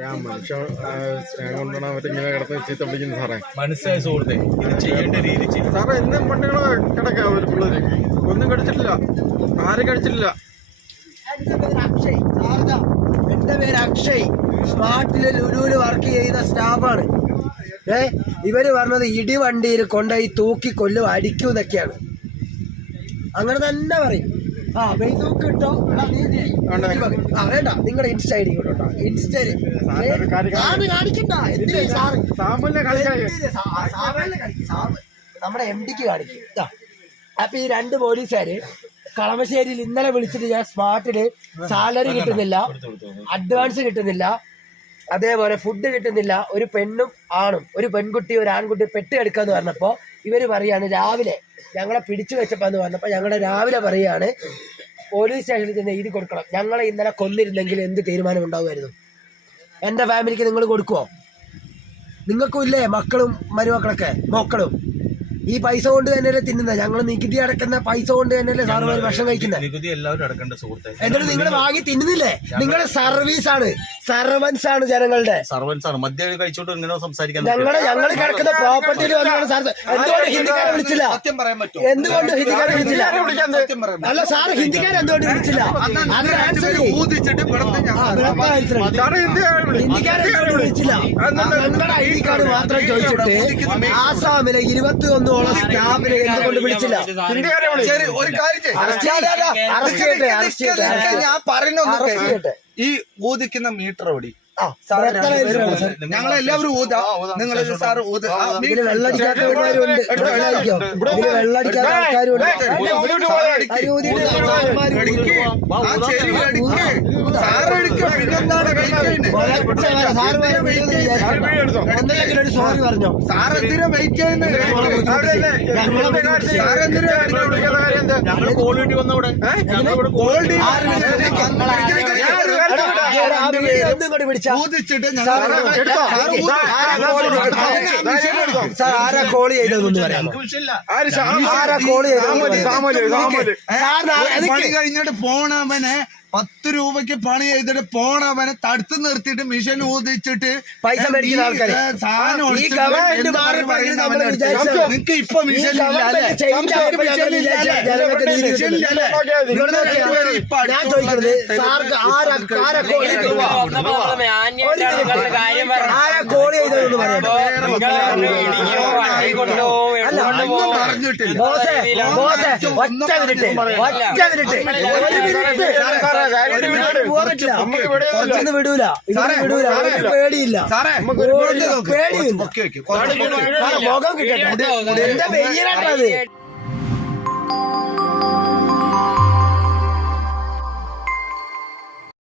മനുഷ്യ സ്നേഹം കൊണ്ടാണ് അവരിങ്ങനെ കിടന്ന് ചീത്ത പിടിക്കുന്നത് സാറേ. മനസ്സിലായ സുഹൃത്തെ, ഇത് ചെയ്യേണ്ട രീതി സാറേ. എന്നും പെണ്ണുങ്ങളെ കിടക്കുക ഒരു പിള്ളേര് ഒന്നും കഴിച്ചിട്ടില്ല, ആരും കഴിച്ചിട്ടില്ല. എന്റെ പേര് അക്ഷയ്, സ്മാർട്ടില് ലുലുവില് വർക്ക് ചെയ്യുന്ന സ്റ്റാഫാണ്. ഇവര് പറഞ്ഞത് ഇടിവണ്ടിയിൽ കൊണ്ടുപോയി തൂക്കി കൊല്ലും, അടിക്കും എന്നൊക്കെയാണ്. അങ്ങനെ തന്നെ പറയും. ഫേസ്ബുക്ക് കിട്ടോ വേണ്ട, നിങ്ങളുടെ ഇൻസ്റ്റ ഐ ഡി കേട്ടോ. ഇൻസ്റ്റയില് കാണിക്കണ്ട, നമ്മുടെ MD കാണിക്കും. അപ്പൊ ഈ 2 പോലീസുകാര് കളമശ്ശേരിയിൽ ഇന്നലെ വിളിച്ചിട്ട് ഞാൻ സ്മാർട്ടില് സാലറി കിട്ടുന്നില്ല, അഡ്വാൻസ് കിട്ടുന്നില്ല, അതേപോലെ ഫുഡ് കിട്ടുന്നില്ല. ഒരു പെണ്ണും ആണും, ഒരു പെൺകുട്ടി ഒരു ആൺകുട്ടി പെട്ടെടുക്കാന്ന് പറഞ്ഞപ്പോ ഇവര് പറയാണ് രാവിലെ ഞങ്ങളെ പിടിച്ചു വെച്ചപ്പോന്ന് പറഞ്ഞപ്പോ ഞങ്ങളെ രാവിലെ പറയാണ് പോലീസ് സ്റ്റേഷനിൽ ചെന്ന് എഴുതി കൊടുക്കണം, ഞങ്ങളെ ഇന്നലെ കൊന്നിരുന്നെങ്കിൽ എന്ത് തീരുമാനം ഉണ്ടാവുമായിരുന്നു. എന്റെ ഫാമിലിക്ക് നിങ്ങൾ കൊടുക്കുവോ? നിങ്ങൾക്കും ഇല്ലേ മക്കളും മരുമക്കളൊക്കെ മക്കളും? ഈ പൈസ കൊണ്ട് തന്നെയല്ലേ തിന്നുന്നത്? ഞങ്ങൾ നികുതി അടക്കുന്ന പൈസ കൊണ്ട് തന്നെയല്ലേ സാറുമാർ ഭക്ഷണം കഴിക്കുന്നത്? നികുതി എല്ലാവരും അടക്കേണ്ട സുഹൃത്തെ. എന്നിട്ട് നിങ്ങൾ വാങ്ങി തിന്നുന്നില്ലേ? നിങ്ങളുടെ സർവീസ് ആണ്, സർവൻസ് ആണ്, ജനങ്ങളുടെ സർവൻസ് ആണ്. മദ്യം കഴിച്ചോണ്ട് ഇങ്ങനെ സംസാരിക്കാൻ ഞങ്ങൾ കിടക്കുന്ന പ്രോപ്പർട്ടിയിൽ വന്നാണ് സാർ. എന്തുകൊണ്ട് ഹിന്ദിക്കാരെ വിളിച്ചില്ല? എന്തുകൊണ്ട് ഹിന്ദിക്കാരെ വിളിച്ചില്ല? അല്ല സാറ് ഹിന്ദിക്കാരെ എന്തുകൊണ്ട് വിളിച്ചില്ല? അതിന് ആൻസർ ഹിന്ദിക്കാരെ എന്തുകൊണ്ട് വിളിച്ചില്ല? ഞങ്ങളുടെ ID കാർഡ് മാത്രം ചോദിച്ചിട്ട് ആസാമിലെ 21 സ്റ്റാഫിനെ എന്തുകൊണ്ട് വിളിച്ചില്ല? ഞാൻ പറയുന്ന ഈ ഊതിക്കുന്ന മീറ്റർ ഓടി ഞങ്ങളെല്ലാവരും ഊതാ. നിങ്ങൾ സാറ് വെള്ളടിക്കാത്ത വെള്ളടിക്കാത്ത ആൾക്കാരുണ്ട്. സോറി പറഞ്ഞോ സാറെന്തിനാ വെയിറ്റ് ചെയ്യുന്നത്? ക്വാളിറ്റി വന്നവിടെ ആരാ കോൾ ചെയ്തതെന്ന് പറയാം. ആരാ കോൾ പണി കഴിഞ്ഞിട്ട് പോണവനെ 10 രൂപയ്ക്ക് പണി ചെയ്തിട്ട് പോണവനെ തടുത്ത് നിർത്തിയിട്ട് മിഷൻ ഊതിച്ചിട്ട് പൈസ മേടിക്കുന്ന ആൾക്കാര് നിങ്ങക്ക് ഇപ്പൊ മിഷൻ ഞാൻ ചോദിക്കുന്നത് സാർക്ക് ആരാ കോൾ ചെയ്തതെന്ന് പറയാം. വിടൂല, പേടിയില്ല, പേടിയില്ല. മുഖം കിട്ടട്ടെ, എന്റെ വെയ്യനാട്ടത്.